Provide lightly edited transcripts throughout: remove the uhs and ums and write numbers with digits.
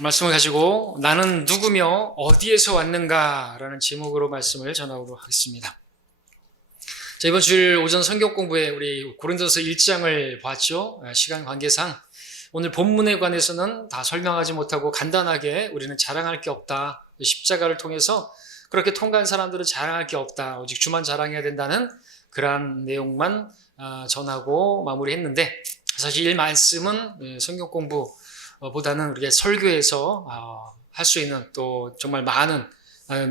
말씀을 가지고 나는 누구며 어디에서 왔는가라는 제목으로 말씀을 전하도록 하겠습니다. 자, 이번 주일 오전 성경 공부에 우리 고린도서 1장을 봤죠. 시간 관계상 오늘 본문에 관해서는 다 설명하지 못하고 간단하게 우리는 자랑할 게 없다. 십자가를 통해서 그렇게 통과한 사람들은 자랑할 게 없다. 오직 주만 자랑해야 된다는 그러한 내용만 전하고 마무리했는데, 사실 이 말씀은 성경 공부보다는 우리가 설교에서 할 수 있는 또 정말 많은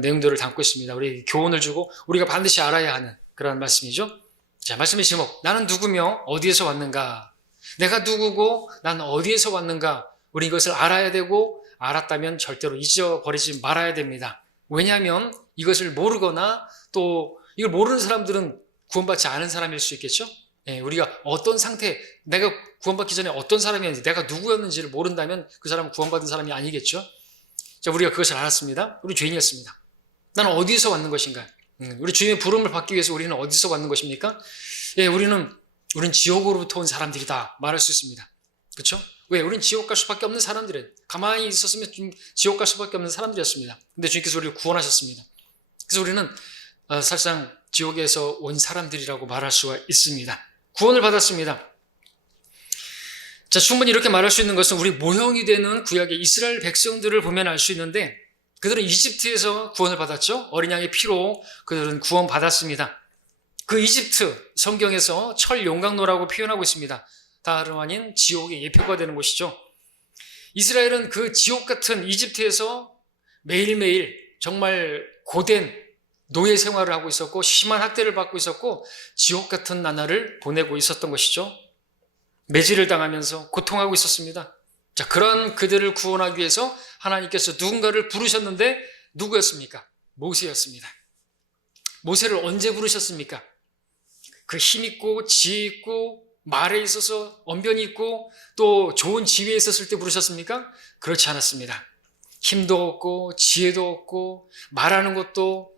내용들을 담고 있습니다. 우리 교훈을 주고 우리가 반드시 알아야 하는 그런 말씀이죠. 자, 말씀의 제목, 나는 누구며 어디에서 왔는가? 내가 누구고 난 어디에서 왔는가? 우리 이것을 알아야 되고, 알았다면 절대로 잊어버리지 말아야 됩니다. 왜냐하면 이것을 모르거나 또 이걸 모르는 사람들은 구원받지 않은 사람일 수 있겠죠. 우리가 어떤 상태, 내가 구원받기 전에 어떤 사람이었는지, 내가 누구였는지를 모른다면 그 사람은 구원받은 사람이 아니겠죠. 자, 우리가 그것을 알았습니다. 우리 죄인이었습니다. 나는 어디서 왔는 것인가? 우리 주님의 부름을 받기 위해서 우리는 어디서 왔는 것입니까? 우리는 지옥으로부터 온 사람들이다 말할 수 있습니다. 그렇죠? 왜? 우리는 지옥 갈 수밖에 없는 사람들이에요. 가만히 있었으면 좀 지옥 갈 수밖에 없는 사람들이었습니다. 근데 주님께서 우리를 구원하셨습니다. 그래서 우리는 사실상 지옥에서 온 사람들이라고 말할 수가 있습니다. 구원을 받았습니다. 자, 충분히 이렇게 말할 수 있는 것은 우리 모형이 되는 구약의 이스라엘 백성들을 보면 알 수 있는데, 그들은 이집트에서 구원을 받았죠. 어린 양의 피로 그들은 구원받았습니다. 그 이집트, 성경에서 철용광로라고 표현하고 있습니다. 다름 아닌 지옥의 예표가 되는 곳이죠. 이스라엘은 그 지옥 같은 이집트에서 매일매일 정말 고된 노예 생활을 하고 있었고, 심한 학대를 받고 있었고, 지옥 같은 나날을 보내고 있었던 것이죠. 매질을 당하면서 고통하고 있었습니다. 자, 그런 그들을 구원하기 위해서 하나님께서 누군가를 부르셨는데, 누구였습니까? 모세였습니다. 모세를 언제 부르셨습니까? 그 힘있고 지혜 있고 말에 있어서 언변이 있고 또 좋은 지위에 있었을 때 부르셨습니까? 그렇지 않았습니다. 힘도 없고 지혜도 없고 말하는 것도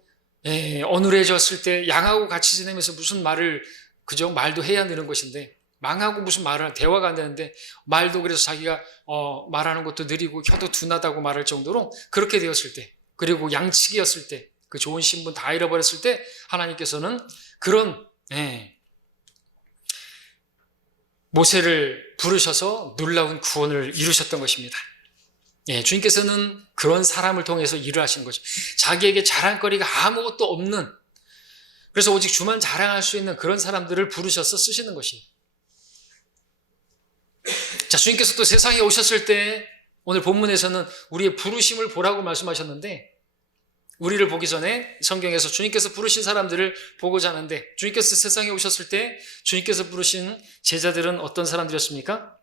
어눌해졌을 때, 양하고 같이 지내면서 무슨 말을, 그저 말도 해야 되는 것인데 망하고 무슨 말을, 대화가 안 되는데 말도, 그래서 자기가 말하는 것도 느리고 혀도 둔하다고 말할 정도로 그렇게 되었을 때, 그리고 양치기였을 때, 그 좋은 신분 다 잃어버렸을 때 하나님께서는 그런 모세를 부르셔서 놀라운 구원을 이루셨던 것입니다. 주님께서는 그런 사람을 통해서 일을 하시는 거죠. 자기에게 자랑거리가 아무것도 없는, 그래서 오직 주만 자랑할 수 있는 그런 사람들을 부르셔서 쓰시는 것이. 자, 주님께서 또 세상에 오셨을 때 오늘 본문에서는 우리의 부르심을 보라고 말씀하셨는데, 우리를 보기 전에 성경에서 주님께서 부르신 사람들을 보고자 하는데, 주님께서 세상에 오셨을 때 주님께서 부르신 제자들은 어떤 사람들이었습니까?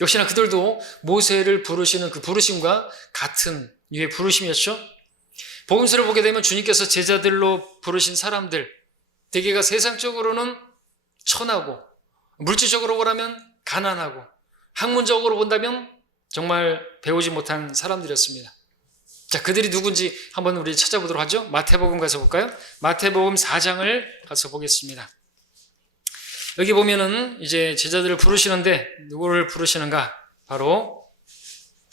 역시나 그들도 모세를 부르시는 그 부르심과 같은 유의 부르심이었죠. 복음서를 보게 되면 주님께서 제자들로 부르신 사람들, 대개가 세상적으로는 천하고, 물질적으로 보라면 가난하고, 학문적으로 본다면 정말 배우지 못한 사람들이었습니다. 자, 그들이 누군지 한번 우리 찾아보도록 하죠. 마태복음 가서 볼까요? 마태복음 4장을 가서 보겠습니다. 여기 보면은 이제 제자들을 부르시는데, 누구를 부르시는가? 바로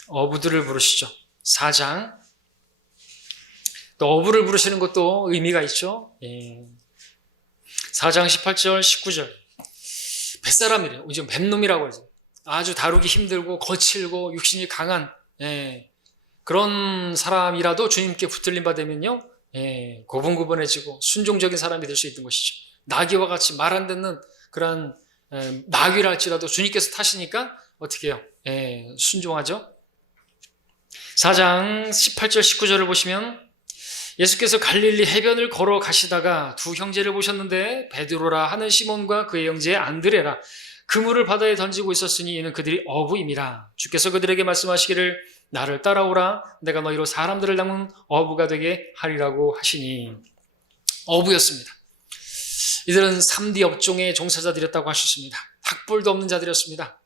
어부들을 부르시죠. 4장. 또 어부를 부르시는 것도 의미가 있죠. 4장 18절, 19절. 뱃사람이래요. 요즘 뱃놈이라고 하죠. 아주 다루기 힘들고 거칠고 육신이 강한 그런 사람이라도 주님께 붙들림 받으면요, 고분고분해지고 순종적인 사람이 될 수 있는 것이죠. 나귀와 같이 말 안 듣는 그런 나귀라 할지라도 주님께서 타시니까 어떻게 해요? 순종하죠. 4장 18절 19절을 보시면, 예수께서 갈릴리 해변을 걸어 가시다가 두 형제를 보셨는데, 베드로라 하는 시몬과 그의 형제 안드레라, 그물을 바다에 던지고 있었으니 이는 그들이 어부입니다. 주께서 그들에게 말씀하시기를 나를 따라오라, 내가 너희로 사람들을 담은 어부가 되게 하리라고 하시니. 어부였습니다. 이들은 3D 업종의 종사자들이었다고 할 수 있습니다. 학벌도 없는 자들이었습니다.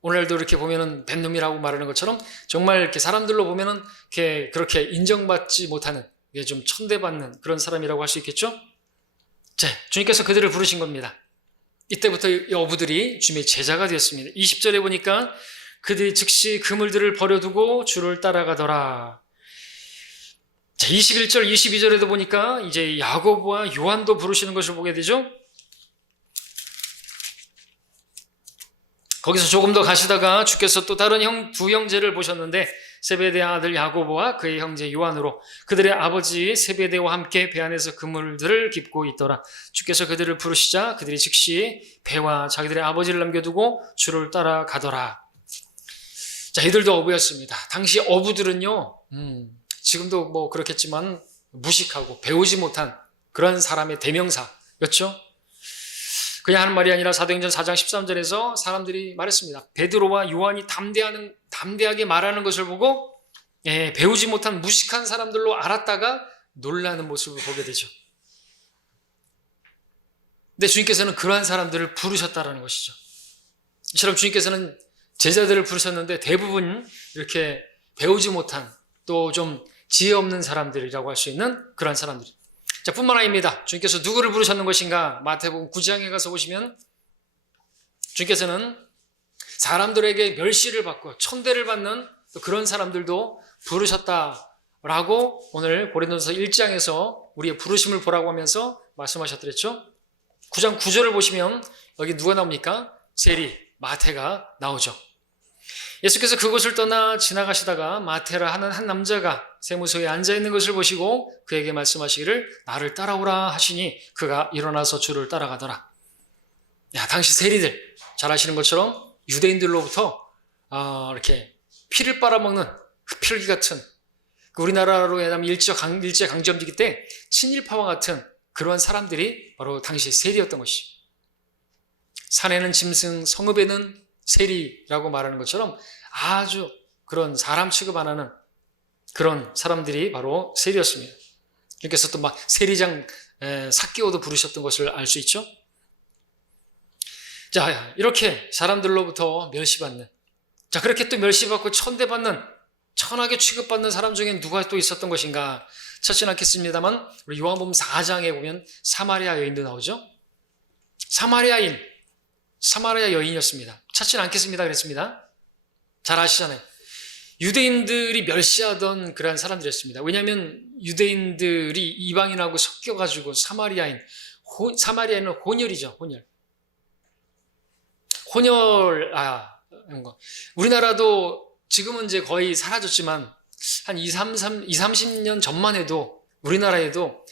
오늘도 이렇게 보면은 뱃놈이라고 말하는 것처럼 정말 이렇게 사람들로 보면은 이렇게 그렇게 인정받지 못하는, 좀 천대받는 그런 사람이라고 할 수 있겠죠? 자, 주님께서 그들을 부르신 겁니다. 이때부터 이 어부들이 주님의 제자가 되었습니다. 20절에 보니까 그들이 즉시 그물들을 버려두고 주를 따라가더라. 자, 21절, 22절에도 보니까 이제 야고보와 요한도 부르시는 것을 보게 되죠. 거기서 조금 더 가시다가 주께서 또 다른 두 형제를 보셨는데 세베대의 아들 야고보와 그의 형제 요한으로 그들의 아버지 세베대와 함께 배 안에서 그물들을 깁고 있더라. 주께서 그들을 부르시자 그들이 즉시 배와 자기들의 아버지를 남겨두고 주를 따라가더라. 자, 이들도 어부였습니다. 당시 어부들은요, 지금도 뭐 그렇겠지만 무식하고 배우지 못한 그런 사람의 대명사였죠. 그냥 하는 말이 아니라 사도행전 4장 13절에서 사람들이 말했습니다. 베드로와 요한이 담대하게 말하는 것을 보고 배우지 못한 무식한 사람들로 알았다가 놀라는 모습을 보게 되죠. 근데 주님께서는 그러한 사람들을 부르셨다라는 것이죠. 이처럼 주님께서는 제자들을 부르셨는데 대부분 이렇게 배우지 못한 또 좀 지혜 없는 사람들이라고 할 수 있는 그런 사람들. 자, 뿐만 아닙니다. 주님께서 누구를 부르셨는 것인가? 마태복음 9장에 가서 보시면 주님께서는 사람들에게 멸시를 받고 천대를 받는 또 그런 사람들도 부르셨다라고 오늘 고린도서 1장에서 우리의 부르심을 보라고 하면서 말씀하셨더랬죠. 9장 9절을 보시면 여기 누가 나옵니까? 세리, 마태가 나오죠. 예수께서 그곳을 떠나 지나가시다가 마테라 하는 한 남자가 세무소에 앉아있는 것을 보시고 그에게 말씀하시기를 나를 따라오라 하시니 그가 일어나서 주를 따라가더라. 야, 당시 세리들 잘 아시는 것처럼 유대인들로부터 이렇게 피를 빨아먹는 흡혈귀 같은 우리나라로 하면 일제강점기 때 친일파와 같은 그러한 사람들이 바로 당시 세리였던 것이죠. 산에는 짐승, 성읍에는 세리라고 말하는 것처럼 아주 그런 사람 취급 안 하는 그런 사람들이 바로 세리였습니다. 그래서 또 막 세리장 삭개오도 부르셨던 것을 알 수 있죠. 자, 이렇게 사람들로부터 멸시받는, 자, 그렇게 또 멸시받고 천대받는, 천하게 취급받는 사람 중에 누가 또 있었던 것인가 찾진 않겠습니다만 우리 요한복음 4장에 보면 사마리아 여인도 나오죠. 사마리아 여인이었습니다. 찾진 않겠습니다 그랬습니다. 잘 아시잖아요. 유대인들이 멸시하던 그러한 사람들이었습니다. 왜냐하면 유대인들이 이방인하고 섞여가지고 사마리아인은 혼혈이죠. 우리나라도 지금은 이제 거의 사라졌지만 한 30년 전만 해도 우리나라에도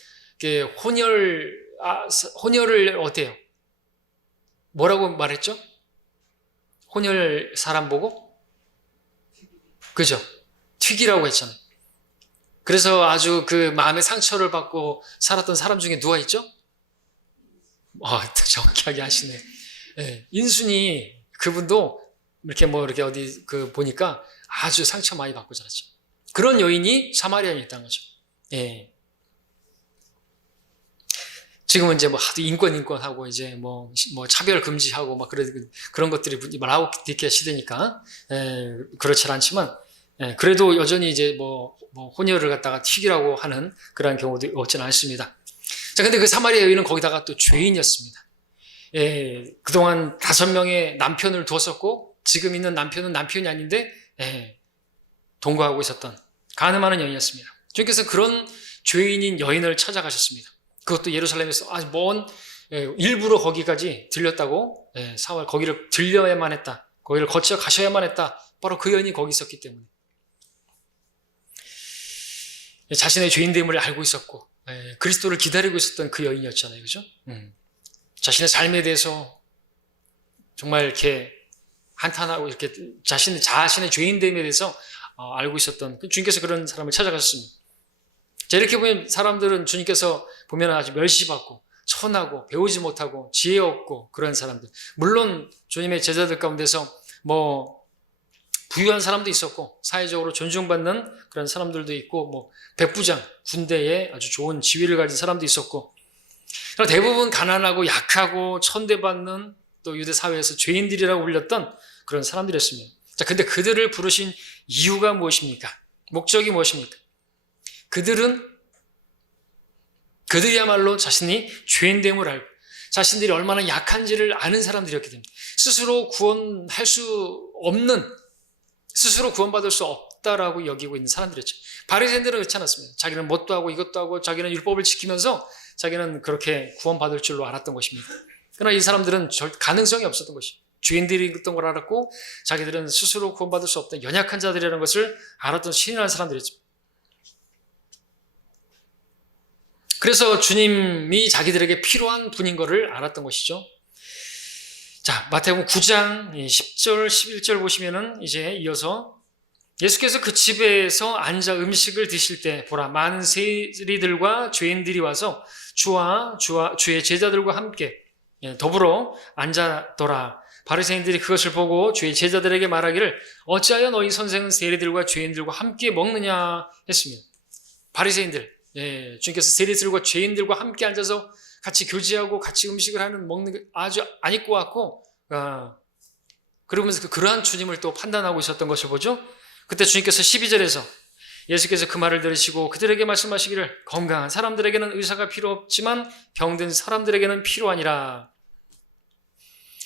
혼혈을 어때요? 뭐라고 말했죠? 혼혈 사람 보고? 그죠? 튀기라고 했잖아요. 그래서 아주 그 마음의 상처를 받고 살았던 사람 중에 누가 있죠? 정확하게 하시네. 네, 인순이 그분도 이렇게 어디 보니까 아주 상처 많이 받고 자랐죠. 그런 여인이 사마리아에 있다는 거죠. 예. 지금은 이제 하도 인권하고 이제 차별 금지하고 그런 것들이 나오기 시대니까, 그렇지 않지만, 그래도 여전히 이제 혼혈을 갖다가 튀기라고 하는 그런 경우도 없지는 않습니다. 자, 근데 그 사마리아 여인은 거기다가 또 죄인이었습니다. 그동안 5명의 남편을 두었었고, 지금 있는 남편은 남편이 아닌데, 동거하고 있었던 간음하는 여인이었습니다. 주님께서 그런 죄인인 여인을 찾아가셨습니다. 그것도 예루살렘에서 아주 먼, 일부러 거기까지 들렸다고, 거기를 들려야만 했다. 거기를 거쳐 가셔야만 했다. 바로 그 여인이 거기 있었기 때문에. 자신의 죄인됨을 알고 있었고, 그리스도를 기다리고 있었던 그 여인이었잖아요. 그죠? 자신의 삶에 대해서 정말 이렇게 한탄하고 이렇게 자신의 죄인됨에 대해서 알고 있었던 주님께서 그런 사람을 찾아가셨습니다. 자, 이렇게 보면 사람들은 주님께서 보면 아주 멸시받고 천하고 배우지 못하고 지혜 없고 그런 사람들. 물론 주님의 제자들 가운데서 부유한 사람도 있었고 사회적으로 존중받는 그런 사람들도 있고 백부장, 군대에 아주 좋은 지위를 가진 사람도 있었고 대부분 가난하고 약하고 천대받는 또 유대 사회에서 죄인들이라고 불렸던 그런 사람들이었습니다. 자, 근데 그들을 부르신 이유가 무엇입니까? 목적이 무엇입니까? 그들이야말로 자신이 죄인됨을 알고 자신들이 얼마나 약한지를 아는 사람들이었기 때문에 스스로 구원할 수 없는 스스로 구원받을 수 없다라고 여기고 있는 사람들이었죠. 바리새인들은 그렇지 않았습니다. 자기는 뭣도 하고 이것도 하고 자기는 율법을 지키면서 자기는 그렇게 구원받을 줄로 알았던 것입니다. 그러나 이 사람들은 가능성이 없었던 것이죠. 죄인들이었던 걸 알았고 자기들은 스스로 구원받을 수 없던 연약한 자들이라는 것을 알았던 신인한 사람들이죠. 그래서 주님이 자기들에게 필요한 분인 것을 알았던 것이죠. 자, 마태복음 9장 10절, 11절 보시면은 이제 이어서 예수께서 그 집에서 앉아 음식을 드실 때 보라 많은 세리들과 죄인들이 와서 주와 주의 제자들과 함께 더불어 앉았더라. 바리새인들이 그것을 보고 주의 제자들에게 말하기를 어찌하여 너희 선생은 세리들과 죄인들과 함께 먹느냐 했습니다. 바리새인들, 주님께서 세리들과 죄인들과 함께 앉아서 같이 교제하고 같이 음식을 하는 먹는 게 아주 안 입고 왔고, 그러면서 그러한 주님을 또 판단하고 있었던 것을 보죠. 그때 주님께서 12절에서 예수께서 그 말을 들으시고 그들에게 말씀하시기를 건강한 사람들에게는 의사가 필요 없지만 병든 사람들에게는 필요하니라.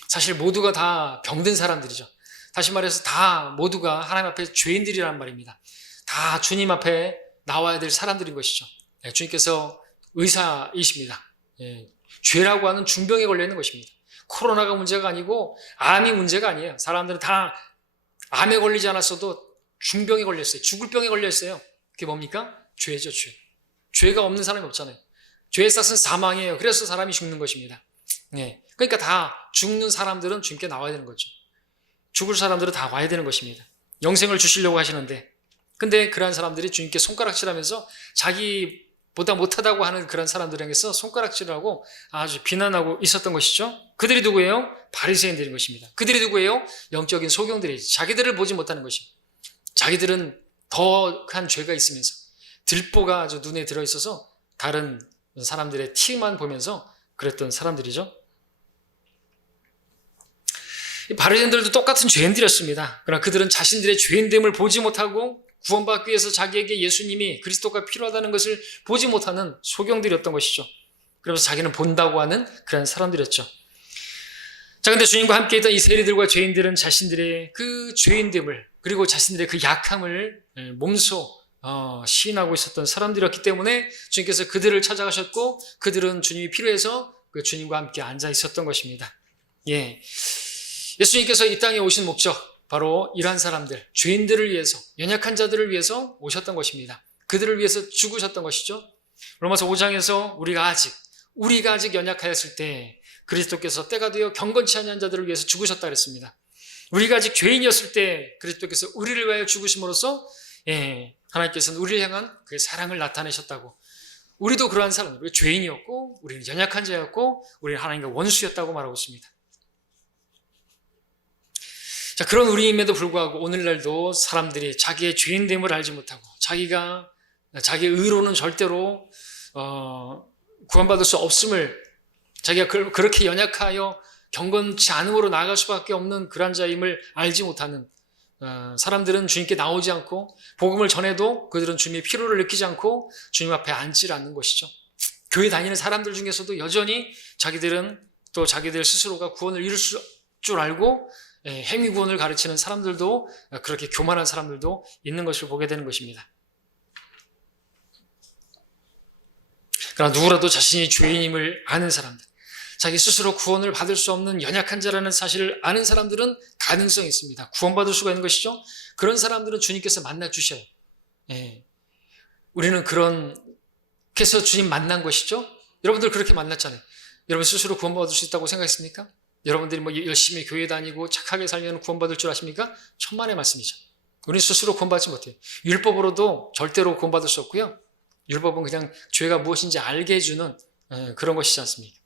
사실 모두가 다 병든 사람들이죠. 다시 말해서 다 모두가 하나님 앞에 죄인들이란 말입니다. 다 주님 앞에 나와야 될 사람들인 것이죠. 주님께서 의사이십니다. 죄라고 하는 중병에 걸려 있는 것입니다. 코로나가 문제가 아니고 암이 문제가 아니에요. 사람들은 다 암에 걸리지 않았어도 중병에 걸렸어요. 죽을 병에 걸렸어요. 그게 뭡니까? 죄죠, 죄. 죄가 없는 사람이 없잖아요. 죄의 싹은 사망이에요. 그래서 사람이 죽는 것입니다. 그러니까 다 죽는 사람들은 주님께 나와야 되는 거죠. 죽을 사람들은 다 와야 되는 것입니다. 영생을 주시려고 하시는데, 근데 그러한 사람들이 주님께 손가락질하면서 자기보다 못하다고 하는 그런 사람들에게서 손가락질하고 아주 비난하고 있었던 것이죠. 그들이 누구예요? 바리새인들인 것입니다. 그들이 누구예요? 영적인 소경들이지. 자기들을 보지 못하는 것입니다. 자기들은 더한 죄가 있으면서 들보가 아주 눈에 들어있어서 다른 사람들의 티만 보면서 그랬던 사람들이죠. 바리새인들도 똑같은 죄인들이었습니다. 그러나 그들은 자신들의 죄인됨을 보지 못하고 구원받기 위해서 자기에게 예수님이 그리스도가 필요하다는 것을 보지 못하는 소경들이었던 것이죠. 그래서 자기는 본다고 하는 그런 사람들이었죠. 자, 근데 주님과 함께 있던 이 세리들과 죄인들은 자신들의 그 죄인됨을 그리고 자신들의 그 약함을 몸소 시인하고 있었던 사람들이었기 때문에 주님께서 그들을 찾아가셨고 그들은 주님이 필요해서 그 주님과 함께 앉아 있었던 것입니다. 예수님께서 이 땅에 오신 목적 바로 이러한 사람들, 죄인들을 위해서, 연약한 자들을 위해서 오셨던 것입니다. 그들을 위해서 죽으셨던 것이죠. 로마서 5장에서 우리가 아직 연약하였을 때 그리스도께서 때가 되어 경건치 아니한 자들을 위해서 죽으셨다 그랬습니다. 우리가 아직 죄인이었을 때 그리스도께서 우리를 위하여 죽으심으로써 하나님께서는 우리를 향한 그의 사랑을 나타내셨다고. 우리도 그러한 사람, 우리가 죄인이었고 우리는 연약한 자였고 우리는 하나님과 원수였다고 말하고 있습니다. 자, 그런 우리임에도 불구하고 오늘날도 사람들이 자기의 죄인됨을 알지 못하고 자기의 의로는 절대로 구원받을 수 없음을, 자기가 그렇게 연약하여 경건치 않음으로 나아갈 수밖에 없는 그런 자임을 알지 못하는 사람들은 주님께 나오지 않고 복음을 전해도 그들은 주님의 필요를 느끼지 않고 주님 앞에 앉지를 않는 것이죠. 교회 다니는 사람들 중에서도 여전히 자기들은 또 자기들 스스로가 구원을 이룰 줄 알고 행위 구원을 가르치는 사람들도, 그렇게 교만한 사람들도 있는 것을 보게 되는 것입니다. 그러나 누구라도 자신이 죄인임을 아는 사람들, 자기 스스로 구원을 받을 수 없는 연약한 자라는 사실을 아는 사람들은 가능성이 있습니다. 구원받을 수가 있는 것이죠. 그런 사람들은 주님께서 만나 주셔요. 우리는 그렇게 해서 주님 만난 것이죠. 여러분들 그렇게 만났잖아요. 여러분 스스로 구원받을 수 있다고 생각했습니까? 여러분들이 열심히 교회 다니고 착하게 살면 구원받을 줄 아십니까? 천만의 말씀이죠. 우리는 스스로 구원받지 못해요. 율법으로도 절대로 구원받을 수 없고요. 율법은 그냥 죄가 무엇인지 알게 해주는 그런 것이지 않습니까?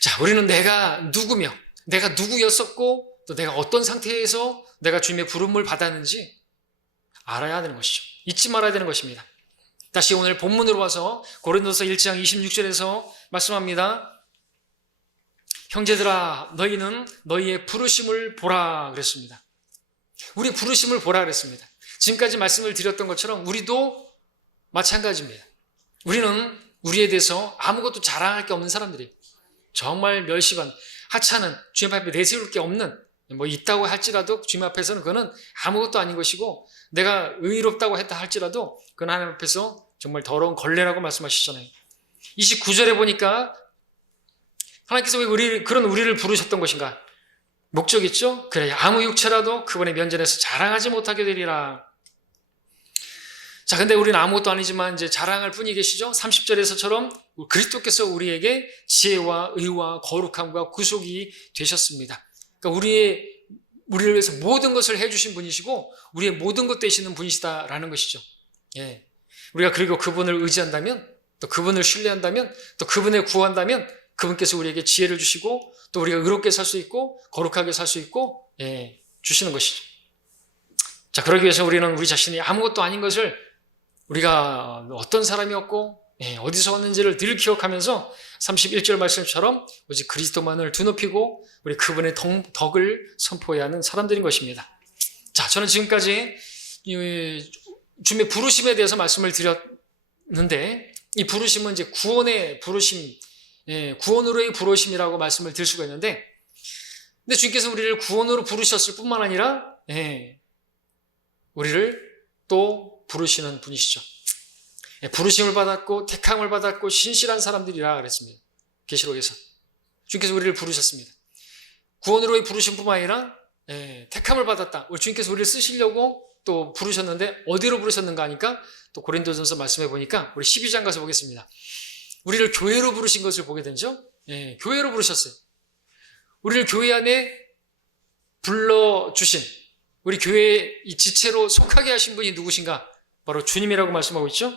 자, 우리는 내가 누구며, 내가 누구였었고, 또 내가 어떤 상태에서 내가 주님의 부름을 받았는지 알아야 되는 것이죠. 잊지 말아야 되는 것입니다. 다시 오늘 본문으로 와서 고린도서 1장 26절에서 말씀합니다. 형제들아, 너희는 너희의 부르심을 보라 그랬습니다. 우리 부르심을 보라 그랬습니다. 지금까지 말씀을 드렸던 것처럼 우리도 마찬가지입니다. 우리는 우리에 대해서 아무것도 자랑할 게 없는 사람들이에요. 정말 멸시반, 하찮은, 주님 앞에 내세울 게 없는 뭐 있다고 할지라도 주님 앞에서는 그거는 아무것도 아닌 것이고, 내가 의롭다고 했다 할지라도 그건 하나님 앞에서 정말 더러운 걸레라고 말씀하시잖아요. 29절에 보니까 하나님께서 왜 그런 우리를 부르셨던 것인가? 목적 있죠? 그래, 아무 육체라도 그분의 면전에서 자랑하지 못하게 되리라. 자, 근데 우리는 아무것도 아니지만 이제 자랑할 분이 계시죠? 30절에서처럼 그리스도께서 우리에게 지혜와 의와 거룩함과 구속이 되셨습니다. 그러니까 우리를 위해서 모든 것을 해주신 분이시고 우리의 모든 것 되시는 분이시다라는 것이죠. 예. 우리가 그리고 그분을 의지한다면, 또 그분을 신뢰한다면, 또 그분을 구한다면 그분께서 우리에게 지혜를 주시고 또 우리가 의롭게 살 수 있고 거룩하게 살 수 있고, 예, 주시는 것이죠. 자, 그러기 위해서 우리는 우리 자신이 아무것도 아닌 것을, 우리가 어떤 사람이었고 어디서 왔는지를 늘 기억하면서 31절 말씀처럼 오직 그리스도만을 두높이고 우리 그분의 덕을 선포해야 하는 사람들인 것입니다. 자, 저는 지금까지 주님의 부르심에 대해서 말씀을 드렸는데, 이 부르심은 이제 구원의 부르심, 구원으로의 부르심이라고 말씀을 드릴 수가 있는데, 근데 주님께서 우리를 구원으로 부르셨을 뿐만 아니라 우리를 또 부르시는 분이시죠. 부르심을 받았고 택함을 받았고 신실한 사람들이라 그랬습니다. 계시록에서 주님께서 우리를 부르셨습니다. 구원으로의 부르심뿐만 아니라 택함을 받았다. 우리 주님께서 우리를 쓰시려고 또 부르셨는데 어디로 부르셨는가 하니까 또 고린도전서 말씀해 보니까 우리 12장 가서 보겠습니다. 우리를 교회로 부르신 것을 보게 되죠. 교회로 부르셨어요. 우리를 교회 안에 불러주신, 우리 교회의 이 지체로 속하게 하신 분이 누구신가? 바로 주님이라고 말씀하고 있죠.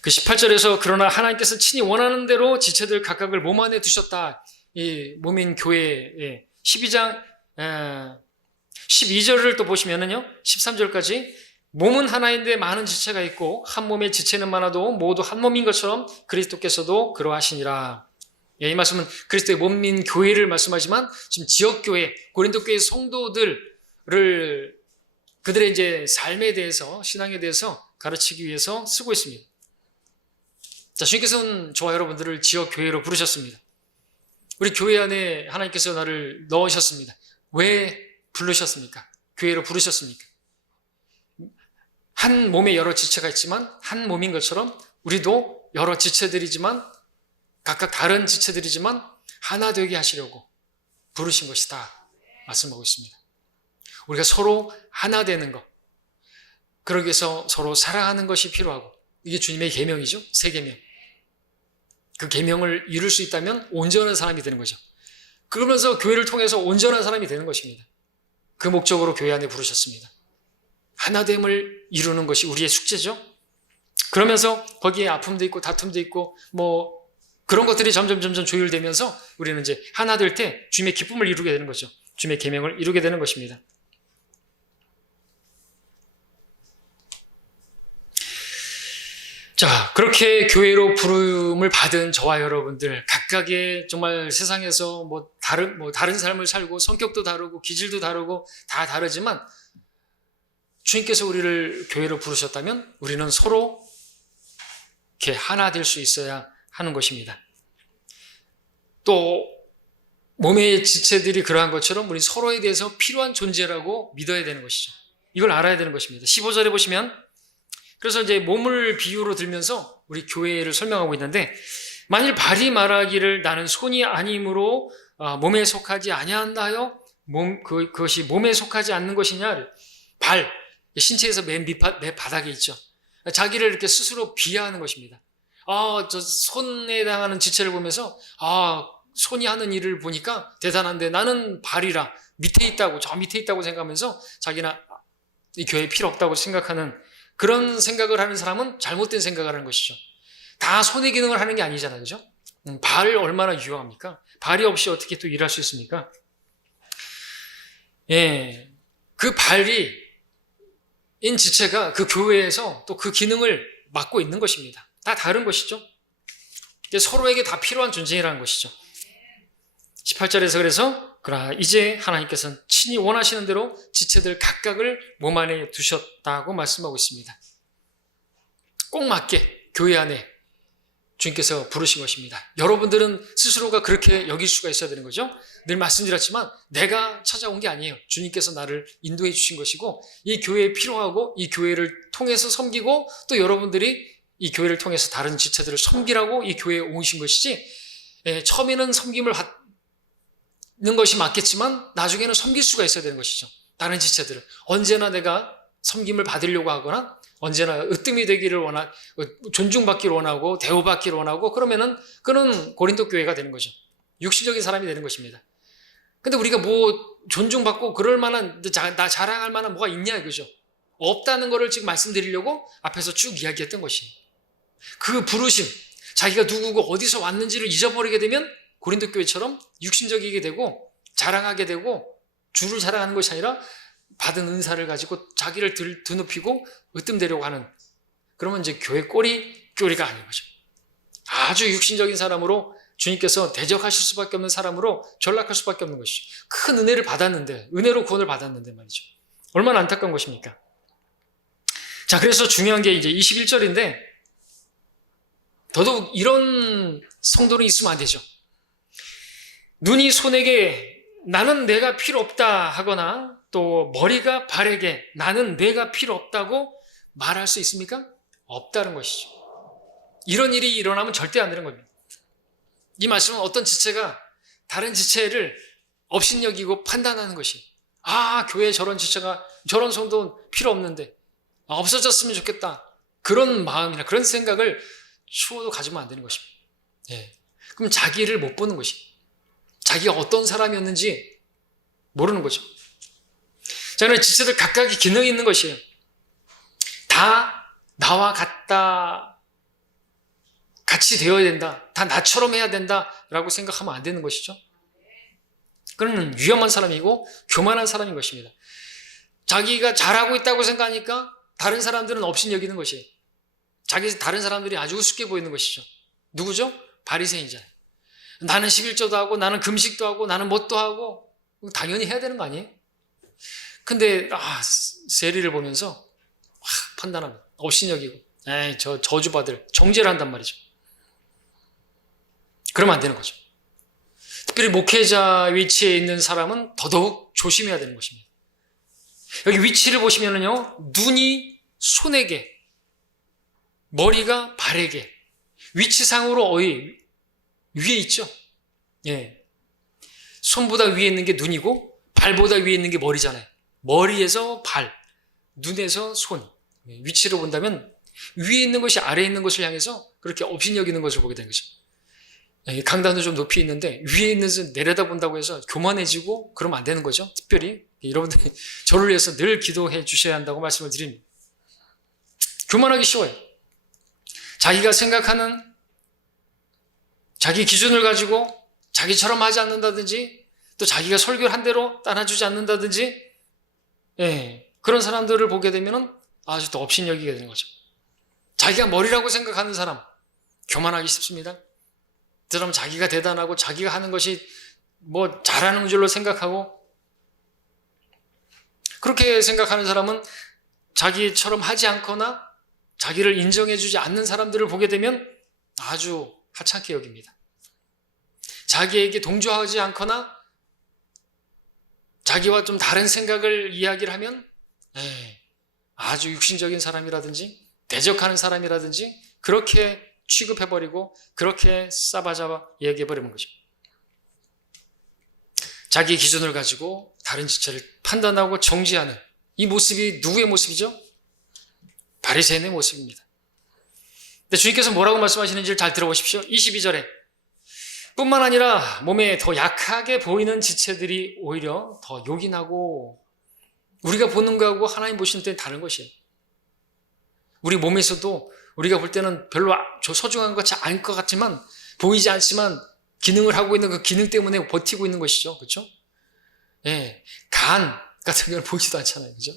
그 18절에서 그러나 하나님께서 친히 원하는 대로 지체들 각각을 몸 안에 두셨다. 이 몸인 교회 12장 12절을 또 보시면은요, 13절까지 몸은 하나인데 많은 지체가 있고 한 몸에 지체는 많아도 모두 한 몸인 것처럼 그리스도께서도 그러하시니라. 이 말씀은 그리스도의 몸인 교회를 말씀하지만 지금 지역교회, 고린도 교회 성도들을 그들의 이제 삶에 대해서, 신앙에 대해서 가르치기 위해서 쓰고 있습니다. 자, 주님께서는 저와 여러분들을 지역교회로 부르셨습니다. 우리 교회 안에 하나님께서 나를 넣으셨습니다. 왜 부르셨습니까? 교회로 부르셨습니까? 한 몸에 여러 지체가 있지만 한 몸인 것처럼 우리도 여러 지체들이지만, 각각 다른 지체들이지만 하나 되게 하시려고 부르신 것이다 말씀하고 있습니다. 우리가 서로 하나 되는 것, 그러기 위해서 서로 사랑하는 것이 필요하고, 이게 주님의 계명이죠. 새 계명. 그 계명을 이룰 수 있다면 온전한 사람이 되는 거죠. 그러면서 교회를 통해서 온전한 사람이 되는 것입니다. 그 목적으로 교회 안에 부르셨습니다. 하나됨을 이루는 것이 우리의 숙제죠. 그러면서 거기에 아픔도 있고 다툼도 있고 뭐 그런 것들이 점점 조율되면서 우리는 이제 하나 될 때 주님의 기쁨을 이루게 되는 거죠. 주님의 계명을 이루게 되는 것입니다. 자, 그렇게 교회로 부름을 받은 저와 여러분들, 각각의 정말 세상에서 다른 삶을 살고 성격도 다르고 기질도 다르고 다 다르지만 주님께서 우리를 교회로 부르셨다면 우리는 서로 이렇게 하나 될 수 있어야 하는 것입니다. 또 몸의 지체들이 그러한 것처럼 우리 서로에 대해서 필요한 존재라고 믿어야 되는 것이죠. 이걸 알아야 되는 것입니다. 15절에 보시면, 그래서 이제 몸을 비유로 들면서 우리 교회를 설명하고 있는데, 만일 발이 말하기를 나는 손이 아니므로 몸에 속하지 아니한다 하여 그것이 몸에 속하지 않는 것이냐. 발, 신체에서 맨 바닥에 있죠. 자기를 이렇게 스스로 비하하는 것입니다. 저 손에 해당하는 지체를 보면서 손이 하는 일을 보니까 대단한데 나는 발이라 밑에 있다고, 저 밑에 있다고 생각하면서 자기는 이 교회에 필요 없다고 생각하는, 그런 생각을 하는 사람은 잘못된 생각을 하는 것이죠. 다 손의 기능을 하는 게 아니잖아요. 그죠? 발 얼마나 유용합니까? 발이 없이 어떻게 또 일할 수 있습니까? 그 발이 인 지체가 그 교회에서 또 그 기능을 맡고 있는 것입니다. 다 다른 것이죠. 서로에게 다 필요한 존재라는 것이죠. 18절에서 그래서 그러나 이제 하나님께서는 친히 원하시는 대로 지체들 각각을 몸 안에 두셨다고 말씀하고 있습니다. 꼭 맞게 교회 안에 주님께서 부르신 것입니다. 여러분들은 스스로가 그렇게 여길 수가 있어야 되는 거죠. 늘 말씀드렸지만 내가 찾아온 게 아니에요. 주님께서 나를 인도해 주신 것이고 이 교회에 필요하고 이 교회를 통해서 섬기고 또 여러분들이 이 교회를 통해서 다른 지체들을 섬기라고 이 교회에 오신 것이지 처음에는 섬김을 받는 것이 맞겠지만 나중에는 섬길 수가 있어야 되는 것이죠. 다른 지체들을. 언제나 내가 섬김을 받으려고 하거나 언제나 으뜸이 되기를 존중받기를 원하고 대우받기를 원하고 그러면은 그는 고린도 교회가 되는 거죠. 육신적인 사람이 되는 것입니다. 근데 우리가 뭐 존중받고 그럴 만한 나 자랑할 만한 뭐가 있냐 이거죠. 없다는 거를 지금 말씀드리려고 앞에서 쭉 이야기했던 것이에요. 그 부르심, 자기가 누구고 어디서 왔는지를 잊어버리게 되면 고린도 교회처럼 육신적이게 되고 자랑하게 되고 주를 자랑하는 것이 아니라 받은 은사를 가지고 자기를 드높이고 으뜸되려고 하는 그러면 이제 교회 꼬리가 아닌 거죠. 아주 육신적인 사람으로 주님께서 대적하실 수밖에 없는 사람으로 전락할 수밖에 없는 것이죠. 큰 은혜를 받았는데 은혜로 구원을 받았는데 말이죠. 얼마나 안타까운 것입니까? 자, 그래서 중요한 게 이제 21절인데 더더욱 이런 성도는 있으면 안 되죠. 눈이 손에게 나는 내가 필요 없다 하거나 또 머리가 발에게 나는 내가 필요 없다고 말할 수 있습니까? 없다는 것이죠. 이런 일이 일어나면 절대 안 되는 겁니다. 이 말씀은 어떤 지체가 다른 지체를 업신여기고 판단하는 것이 교회에 저런 지체가 저런 성도는 필요 없는데 없어졌으면 좋겠다. 그런 마음이나 그런 생각을 추워도 가지면 안 되는 것입니다. 그럼 자기를 못 보는 것이 자기가 어떤 사람이었는지 모르는 거죠. 자, 그럼 지체들 각각의 기능이 있는 것이에요. 다 나와 같이 되어야 된다. 다 나처럼 해야 된다라고 생각하면 안 되는 것이죠. 그는 위험한 사람이고 교만한 사람인 것입니다. 자기가 잘하고 있다고 생각하니까 다른 사람들은 업신여기는 것이에요. 다른 사람들이 아주 우습게 보이는 것이죠. 누구죠? 바리새인이잖아요. 나는 11조도 하고 나는 금식도 하고 나는 뭣도 하고 당연히 해야 되는 거 아니에요? 근데 세리를 보면서 판단합니다. 업신여기고 저 저주받을 정죄를 한단 말이죠. 그러면 안 되는 거죠. 특별히 목회자 위치에 있는 사람은 더더욱 조심해야 되는 것입니다. 여기 위치를 보시면은요, 눈이 손에게, 머리가 발에게, 위치상으로 위에 있죠. 손보다 위에 있는 게 눈이고 발보다 위에 있는 게 머리잖아요. 머리에서 발, 눈에서 손. 위치로 본다면 위에 있는 것이 아래에 있는 것을 향해서 그렇게 업신여기는 것을 보게 되는 거죠. 강단도 좀 높이 있는데 위에 있는 것을 내려다본다고 해서 교만해지고 그러면 안 되는 거죠. 특별히 여러분들이 저를 위해서 늘 기도해 주셔야 한다고 말씀을 드립니다. 교만하기 쉬워요. 자기가 생각하는 자기 기준을 가지고 자기처럼 하지 않는다든지 또 자기가 설교를 한 대로 따라주지 않는다든지 그런 사람들을 보게 되면 아주 또 업신여기게 되는 거죠. 자기가 머리라고 생각하는 사람 교만하기 쉽습니다. 그 사람 자기가 대단하고 자기가 하는 것이 뭐 잘하는 줄로 생각하고 그렇게 생각하는 사람은 자기처럼 하지 않거나 자기를 인정해주지 않는 사람들을 보게 되면 아주 하찮게 여깁니다. 자기에게 동조하지 않거나 자기와 좀 다른 생각을 이야기를 하면 아주 육신적인 사람이라든지 대적하는 사람이라든지 그렇게 취급해버리고 그렇게 싸바잡아 얘기해버리는 거죠. 자기 기준을 가지고 다른 지체를 판단하고 정지하는 이 모습이 누구의 모습이죠? 바리새인의 모습입니다. 근데 주님께서 뭐라고 말씀하시는지를 잘 들어보십시오. 22절에 뿐만 아니라 몸에 더 약하게 보이는 지체들이 오히려 더 요긴하고 우리가 보는 거하고 하나님 보시는 때는 다른 것이에요. 우리 몸에서도 우리가 볼 때는 별로 소중한 것이 아닐 것 같지만 보이지 않지만 기능을 하고 있는 그 기능 때문에 버티고 있는 것이죠. 그렇죠? 간 같은 경우는 보이지도 않잖아요. 그죠?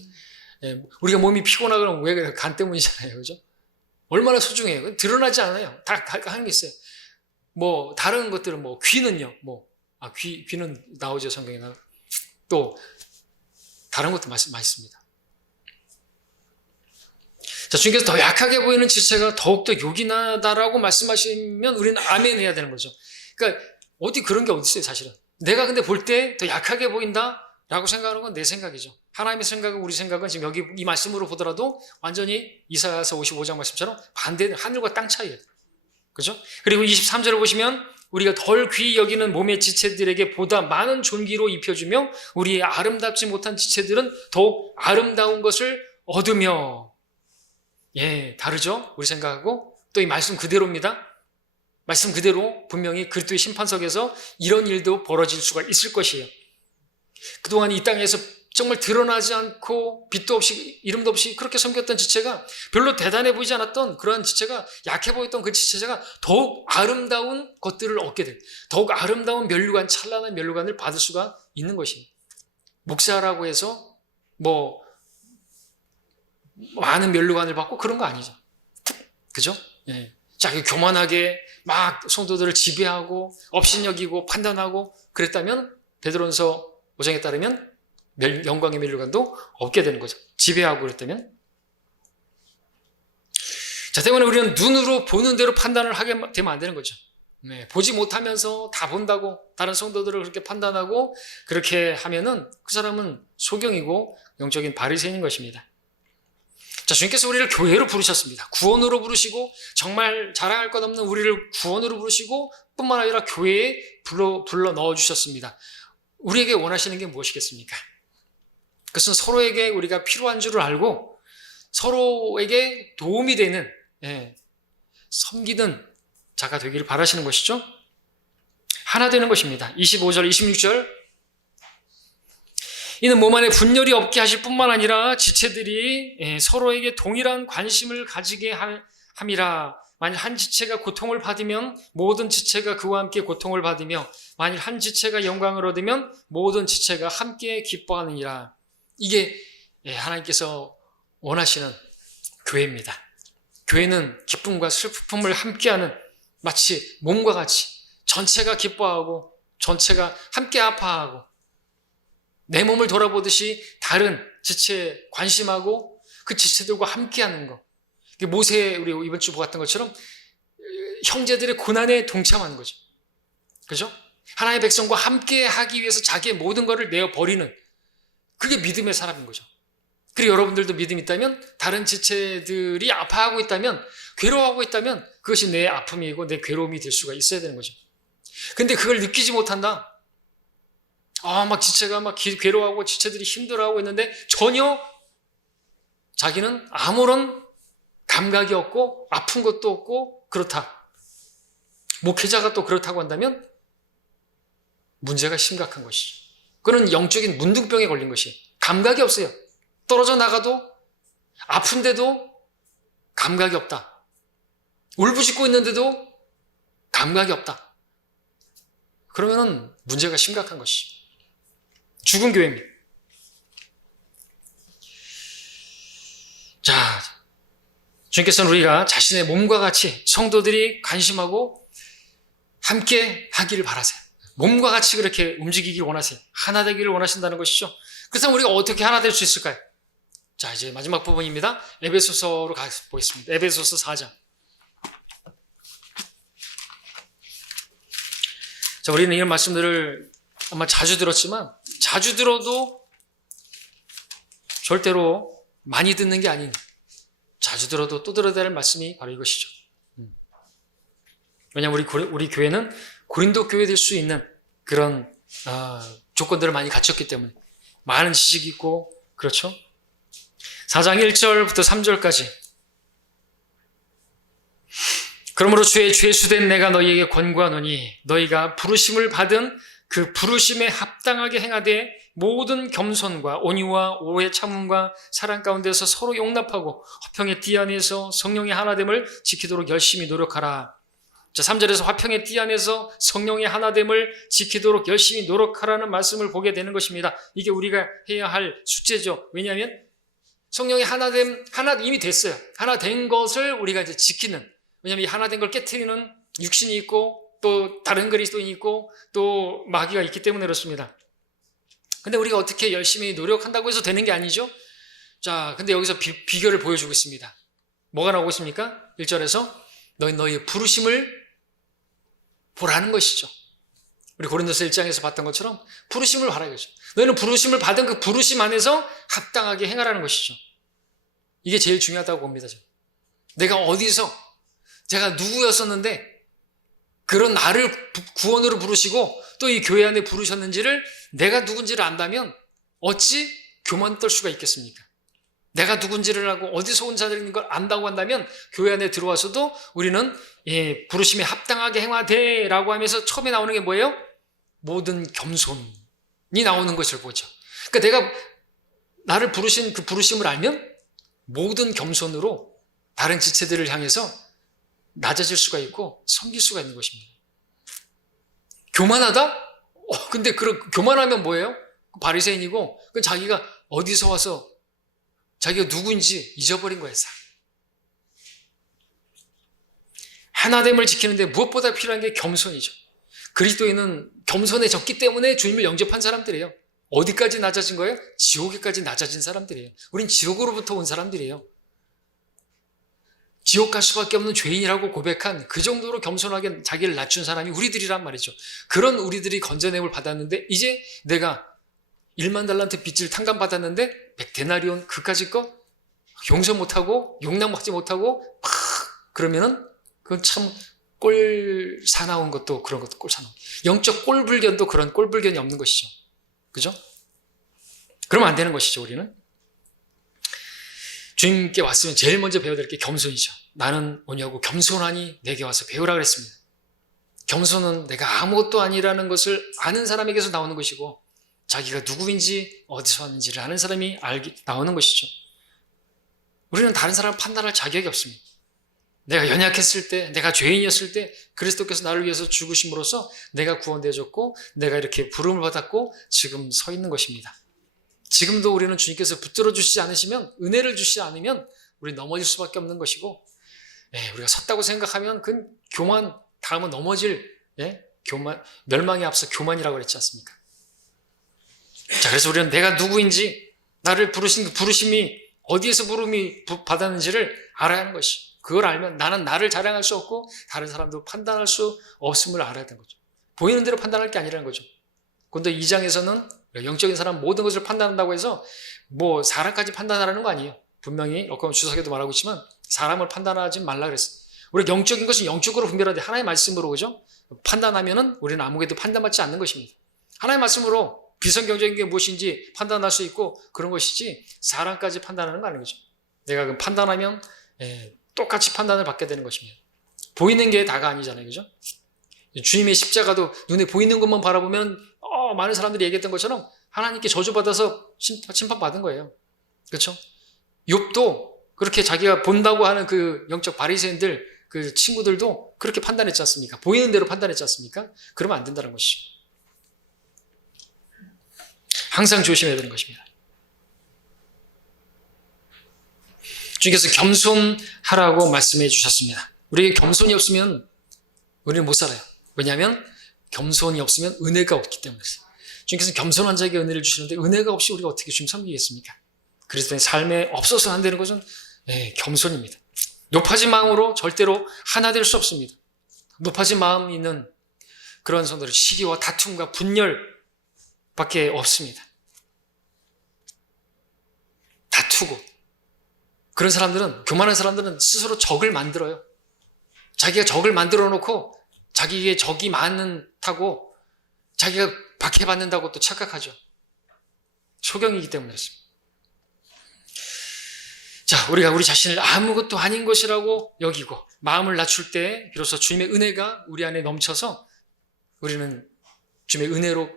우리가 몸이 피곤하거나 왜 그래요? 간 때문이잖아요. 그죠? 얼마나 소중해요. 드러나지 않아요. 다 하는 게 있어요. 뭐 다른 것들은 뭐 귀는요. 귀는 나오죠. 성경에. 또 다른 것도 많습니다. 자, 주님께서 더 약하게 보이는 지체가 더욱더 요긴하다라고 말씀하시면 우리는 아멘 해야 되는 거죠. 그러니까 어디 그런 게 어디 있어요, 사실은. 내가 근데 볼 때 더 약하게 보인다라고 생각하는 건 내 생각이죠. 하나님의 생각은, 우리 생각은 지금 여기 이 말씀으로 보더라도 완전히 이사야서 55장 말씀처럼 반대는 하늘과 땅 차이예요. 그죠? 그리고 23절을 보시면 우리가 덜 귀히 여기는 몸의 지체들에게 보다 많은 존귀로 입혀주며 우리의 아름답지 못한 지체들은 더욱 아름다운 것을 얻으며. 예, 다르죠? 우리 생각하고. 또 이 말씀 그대로입니다. 말씀 그대로 분명히 그리스도의 심판석에서 이런 일도 벌어질 수가 있을 것이에요. 그동안 이 땅에서 정말 드러나지 않고 빛도 없이 이름도 없이 그렇게 섬겼던 지체가, 별로 대단해 보이지 않았던 그러한 지체가, 약해 보였던 그 지체가 더욱 아름다운 것들을 얻게 돼, 더욱 아름다운 면류관, 찬란한 면류관을 받을 수가 있는 것입니다. 목사라고 해서 뭐 많은 면류관을 받고 그런 거 아니죠. 그죠? 예. 자기 교만하게 막 성도들을 지배하고 업신여기고 판단하고 그랬다면 베드로전서 5장에 따르면 영광의 면류관도 없게 되는 거죠. 지배하고 그랬다면. 자, 때문에 우리는 눈으로 보는 대로 판단을 하게 되면 안 되는 거죠. 네, 보지 못하면서 다 본다고 다른 성도들을 그렇게 판단하고 그렇게 하면은 그 사람은 소경이고 영적인 바리새인인 것입니다. 자, 주님께서 우리를 교회로 부르셨습니다. 구원으로 부르시고, 정말 자랑할 것 없는 우리를 구원으로 부르시고 뿐만 아니라 교회에 불러 넣어주셨습니다. 우리에게 원하시는 게 무엇이겠습니까? 그것은 서로에게 우리가 필요한 줄을 알고 서로에게 도움이 되는, 섬기는 자가 되기를 바라시는 것이죠. 하나 되는 것입니다. 25절, 26절. 이는 몸 안에 분열이 없게 하실 뿐만 아니라 지체들이 서로에게 동일한 관심을 가지게 함이라. 만일 한 지체가 고통을 받으면 모든 지체가 그와 함께 고통을 받으며 만일 한 지체가 영광을 얻으면 모든 지체가 함께 기뻐하느니라. 이게 하나님께서 원하시는 교회입니다. 교회는 기쁨과 슬픔을 함께하는, 마치 몸과 같이 전체가 기뻐하고 전체가 함께 아파하고 내 몸을 돌아보듯이 다른 지체에 관심하고 그 지체들과 함께하는 것. 모세, 우리 이번 주 봤던 것처럼 형제들의 고난에 동참하는 거죠. 그죠? 하나님의 백성과 함께 하기 위해서 자기의 모든 것을 내어버리는, 그게 믿음의 사람인 거죠. 그리고 여러분들도 믿음이 있다면, 다른 지체들이 아파하고 있다면, 괴로워하고 있다면 그것이 내 아픔이고 내 괴로움이 될 수가 있어야 되는 거죠. 근데 그걸 느끼지 못한다. 막 지체가 막 괴로워하고 지체들이 힘들어하고 있는데 전혀 자기는 아무런 감각이 없고 아픈 것도 없고 그렇다. 목회자가 또 그렇다고 한다면 문제가 심각한 것이죠. 그는 영적인 문둥병에 걸린 것이, 감각이 없어요. 떨어져 나가도 아픈데도 감각이 없다. 울부짖고 있는데도 감각이 없다. 그러면은 문제가 심각한 것이죠. 죽은 교회입니다. 자, 주님께서는 우리가 자신의 몸과 같이 성도들이 관심하고 함께 하기를 바라세요. 몸과 같이 그렇게 움직이기를 원하세요. 하나 되기를 원하신다는 것이죠. 그래서 우리가 어떻게 하나 될 수 있을까요? 자, 이제 마지막 부분입니다. 에베소서로 가보겠습니다. 에베소서 4장. 자, 우리는 이런 말씀들을 아마 자주 들었지만, 자주 들어도 절대로 많이 듣는 게 아닌, 자주 들어도 또 들어야 될 말씀이 바로 이것이죠. 왜냐하면 우리 교회는 고린도 교회 될 수 있는 그런 조건들을 많이 갖췄기 때문에 많은 지식이 있고, 그렇죠? 4장 1절부터 3절까지. 그러므로 주의 죄수된 내가 너희에게 권고하노니 너희가 부르심을 받은 그 부르심에 합당하게 행하되 모든 겸손과 온유와 오해 참음과 사랑 가운데서 서로 용납하고 화평의 띠 안에서 성령의 하나됨을 지키도록 열심히 노력하라. 자, 3절에서 화평의 띠 안에서 성령의 하나됨을 지키도록 열심히 노력하라는 말씀을 보게 되는 것입니다. 이게 우리가 해야 할 숙제죠. 왜냐하면 성령의 하나됨, 하나 이미 됐어요. 하나 된 것을 우리가 이제 지키는, 왜냐하면 이 하나 된 걸 깨트리는 육신이 있고 또 다른 그리스도인이 있고 또 마귀가 있기 때문에 그렇습니다. 근데 우리가 어떻게 열심히 노력한다고 해서 되는 게 아니죠. 자, 근데 여기서 비결을 보여주고 있습니다. 뭐가 나오고 있습니까? 1절에서 너희의 부르심을 보라는 것이죠. 우리 고린도서 1장에서 봤던 것처럼 부르심을 바라는 거죠. 너희는 부르심을 받은 그 부르심 안에서 합당하게 행하라는 것이죠. 이게 제일 중요하다고 봅니다. 내가 어디서, 제가 누구였었는데 그런 나를 구원으로 부르시고 또 이 교회 안에 부르셨는지를 내가 누군지를 안다면 어찌 교만 떨 수가 있겠습니까? 내가 누군지를 알고 어디서 온 자들인 걸 안다고 한다면 교회 안에 들어와서도 우리는 부르심에 합당하게 행하되 라고 하면서 처음에 나오는 게 뭐예요? 모든 겸손이 나오는 것을 보죠. 그러니까 내가 나를 부르신 그 부르심을 알면 모든 겸손으로 다른 지체들을 향해서 낮아질 수가 있고 섬길 수가 있는 것입니다. 교만하다? 근데 교만하면 뭐예요? 바리새인이고 자기가 어디서 와서 자기가 누구인지 잊어버린 거예요. 하나됨을 지키는데 무엇보다 필요한 게 겸손이죠. 그리스도인은 겸손해졌기 때문에 주님을 영접한 사람들이에요. 어디까지 낮아진 거예요? 지옥에까지 낮아진 사람들이에요. 우린 지옥으로부터 온 사람들이에요. 지옥 갈 수밖에 없는 죄인이라고 고백한 그 정도로 겸손하게 자기를 낮춘 사람이 우리들이란 말이죠. 그런 우리들이 건져냄을 받았는데 이제 내가 1만 달란트 빚을 탕감받았는데 100데나리온 그까짓 거 용서 못하고 용납하지 못하고 막 그러면은 그건 참 꼴 사나운 것도 그런 것도 꼴 사나운 영적 꼴불견도 그런 꼴불견이 없는 것이죠. 그죠? 그러면 안 되는 것이죠. 우리는 주님께 왔으면 제일 먼저 배워야 될 게 겸손이죠. 나는 뭐냐고 겸손하니 내게 와서 배우라 그랬습니다. 겸손은 내가 아무것도 아니라는 것을 아는 사람에게서 나오는 것이고 자기가 누구인지 어디서 왔는지를 아는 사람이 나오는 것이죠. 우리는 다른 사람을 판단할 자격이 없습니다. 내가 연약했을 때, 내가 죄인이었을 때 그리스도께서 나를 위해서 죽으심으로써 내가 구원되어졌고 내가 이렇게 부름을 받았고 지금 서 있는 것입니다. 지금도 우리는 주님께서 붙들어 주시지 않으시면, 은혜를 주시지 않으면 우리 넘어질 수밖에 없는 것이고 우리가 섰다고 생각하면 그 교만, 다음은 넘어질 교만, 멸망에 앞서 교만이라고 그랬지 않습니까? 자, 그래서 우리는 내가 누구인지, 나를 부르신 그 부르심이 어디에서 부름이 받았는지를 알아야 하는 것이. 그걸 알면 나는 나를 자랑할 수 없고 다른 사람도 판단할 수 없음을 알아야 되는 거죠. 보이는 대로 판단할 게 아니라는 거죠. 그런데 2장에서는 영적인 사람 모든 것을 판단한다고 해서 뭐 사람까지 판단하라는 거 아니에요. 분명히 주석에도 말하고 있지만 사람을 판단하지 말라 그랬어요. 우리가 영적인 것은 영적으로 분별하되 하나님의 말씀으로, 그죠? 판단하면은 우리는 아무에도 판단받지 않는 것입니다. 하나님의 말씀으로 비성경적인 게 무엇인지 판단할 수 있고 그런 것이지 사람까지 판단하는 거 아닌 거죠. 내가 그 판단하면 똑같이 판단을 받게 되는 것입니다. 보이는 게 다가 아니잖아요. 그죠? 주님의 십자가도 눈에 보이는 것만 바라보면 많은 사람들이 얘기했던 것처럼 하나님께 저주받아서 심판받은 거예요. 그렇죠? 욥도 그렇게 자기가 본다고 하는 그 영적 바리새인들 그 친구들도 그렇게 판단했지 않습니까? 보이는 대로 판단했지 않습니까? 그러면 안 된다는 것이죠. 항상 조심해야 되는 것입니다. 주님께서 겸손하라고 말씀해 주셨습니다. 우리에게 겸손이 없으면 우리는 못 살아요. 왜냐하면 겸손이 없으면 은혜가 없기 때문이었어요. 주님께서 겸손한 자에게 은혜를 주시는데 은혜가 없이 우리가 어떻게 주님 섬기겠습니까? 그리스도의 삶에 없어서 안 되는 것은 겸손입니다. 높아진 마음으로 절대로 하나 될 수 없습니다. 높아진 마음이 있는 그런 성도들, 시기와 다툼과 분열밖에 없습니다. 다투고 그런 사람들은, 교만한 사람들은 스스로 적을 만들어요. 자기가 적을 만들어 놓고 자기의 적이 많다고 자기가 박해받는다고 또 착각하죠. 소경이기 때문에 그렇습니다. 자, 우리가 우리 자신을 아무것도 아닌 것이라고 여기고 마음을 낮출 때 비로소 주님의 은혜가 우리 안에 넘쳐서 우리는 주님의 은혜로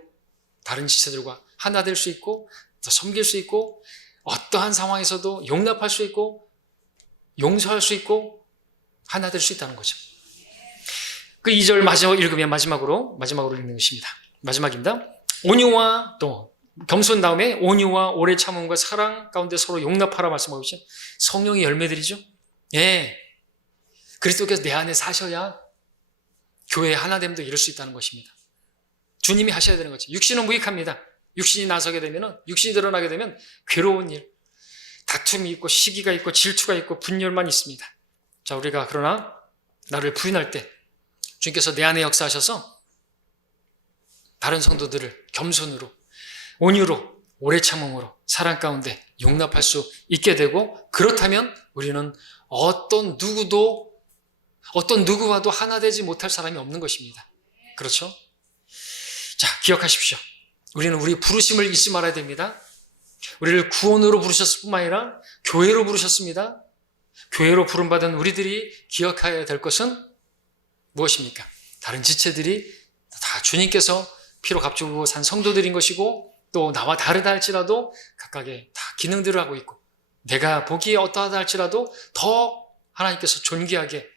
다른 지체들과 하나 될 수 있고 더 섬길 수 있고 어떠한 상황에서도 용납할 수 있고 용서할 수 있고 하나 될 수 있다는 거죠. 그 2절 마지막으로 읽는 것입니다. 마지막입니다. 온유와 또 겸손 다음에 온유와 오래 참음과 사랑 가운데 서로 용납하라 말씀하고 있죠. 성령의 열매들이죠. 그리스도께서 내 안에 사셔야 교회의 하나됨도 이룰 수 있다는 것입니다. 주님이 하셔야 되는 거죠. 육신은 무익합니다. 육신이 나서게 되면, 육신이 드러나게 되면 괴로운 일, 다툼이 있고 시기가 있고 질투가 있고 분열만 있습니다. 자, 우리가 그러나 나를 부인할 때 주님께서 내 안에 역사하셔서 다른 성도들을 겸손으로, 온유로, 오래 참음으로 사랑 가운데 용납할 수 있게 되고, 그렇다면 우리는 어떤 누구와도 하나 되지 못할 사람이 없는 것입니다. 그렇죠? 자, 기억하십시오. 우리는 우리 부르심을 잊지 말아야 됩니다. 우리를 구원으로 부르셨을 뿐만 아니라 교회로 부르셨습니다. 교회로 부름받은 우리들이 기억해야 될 것은 무엇입니까? 다른 지체들이 다 주님께서 피로 값주고 산 성도들인 것이고, 또 나와 다르다 할지라도 각각의 다 기능들을 하고 있고, 내가 보기에 어떠하다 할지라도 더 하나님께서 존귀하게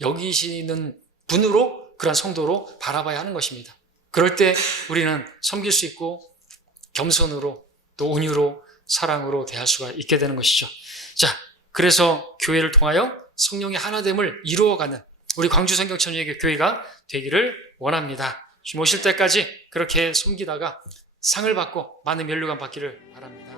여기시는 분으로, 그런 성도로 바라봐야 하는 것입니다. 그럴 때 우리는 섬길 수 있고 겸손으로 또 온유로 사랑으로 대할 수가 있게 되는 것이죠. 자, 그래서 교회를 통하여 성령의 하나됨을 이루어가는 우리 광주 성경천주의 교회가 되기를 원합니다. 주님 오실 때까지 그렇게 섬기다가 상을 받고 많은 면류관 받기를 바랍니다.